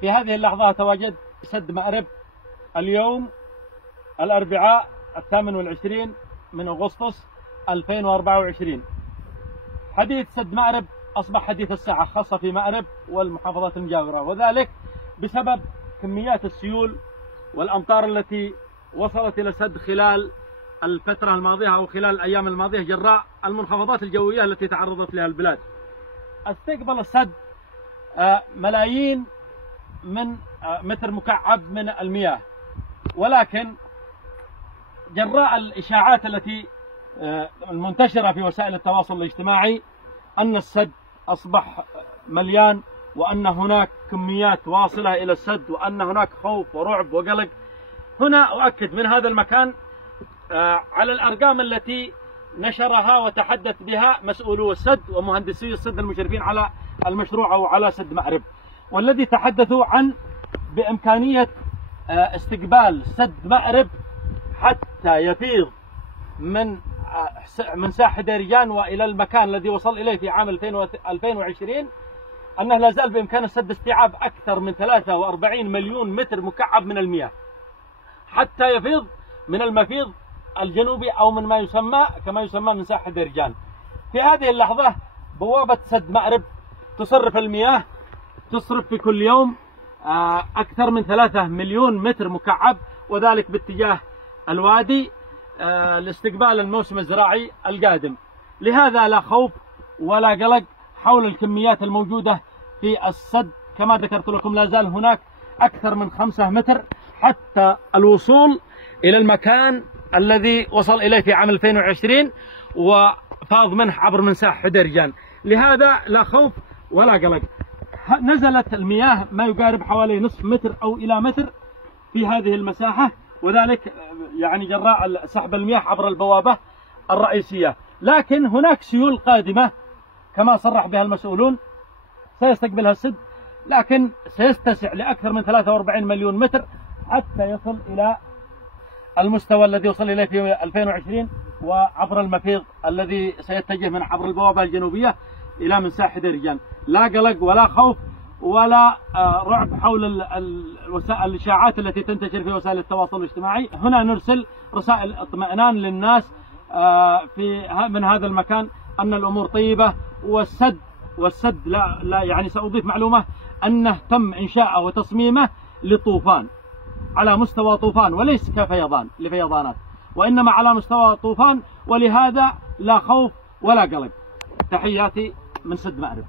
في هذه اللحظة أتواجد سد مأرب اليوم الأربعاء 28 من أغسطس 2024. حديث سد مأرب أصبح حديث الساعة، خاصة في مأرب والمحافظات المجاورة، وذلك بسبب كميات السيول والأمطار التي وصلت إلى السد خلال الفترة الماضية أو خلال الأيام الماضية جراء المنخفضات الجوية التي تعرضت لها البلاد. استقبل السد ملايين من متر مكعب من المياه، ولكن جراء الإشاعات التي المنتشرة في وسائل التواصل الاجتماعي أن السد أصبح مليان، وأن هناك كميات واصلة إلى السد، وأن هناك خوف ورعب وقلق. هنا أؤكد من هذا المكان على الأرقام التي نشرها وتحدث بها مسؤولو السد ومهندسي السد المشرفين على المشروع أو على سد مأرب، والذي تحدثوا عن بإمكانية استقبال سد مأرب حتى يفيض من ساحة ديرجان وإلى المكان الذي وصل إليه في عام 2020، أنه لا زال بإمكان السد استيعاب أكثر من 43 مليون متر مكعب من المياه حتى يفيض من المفيض الجنوبي أو من ما يسمى كما يسمى من ساحة ديرجان. في هذه اللحظة بوابة سد مأرب تصرف المياه، تصرف في كل يوم أكثر من 3 مليون متر مكعب، وذلك باتجاه الوادي لاستقبال الموسم الزراعي القادم. لهذا لا خوف ولا قلق حول الكميات الموجودة في السد. كما ذكرت لكم لا زال هناك أكثر من 5 متر حتى الوصول إلى المكان الذي وصل إليه في عام 2020 وفاض منه عبر من ساحة ديرجان. لهذا لا خوف ولا قلق. نزلت المياه ما يقارب حوالي نصف متر أو إلى متر في هذه المساحة، وذلك يعني جراء سحب المياه عبر البوابة الرئيسية. لكن هناك سيول قادمة كما صرح بها المسؤولون سيستقبلها السد، لكن سيتسع لأكثر من 43 مليون متر حتى يصل إلى المستوى الذي وصل إليه في 2020 وعبر المفيض الذي سيتجه من عبر البوابة الجنوبية إلى من ساحة ديرجان. لا قلق ولا خوف ولا رعب حول الإشاعات التي تنتشر في وسائل التواصل الاجتماعي. هنا نرسل رسائل اطمئنان للناس من هذا المكان أن الأمور طيبة، والسد لا يعني سأضيف معلومة أنه تم إنشاءه وتصميمه لطوفان، على مستوى طوفان وليس لفيضانات، وإنما على مستوى طوفان، ولهذا لا خوف ولا قلق. تحياتي من سد مأرب.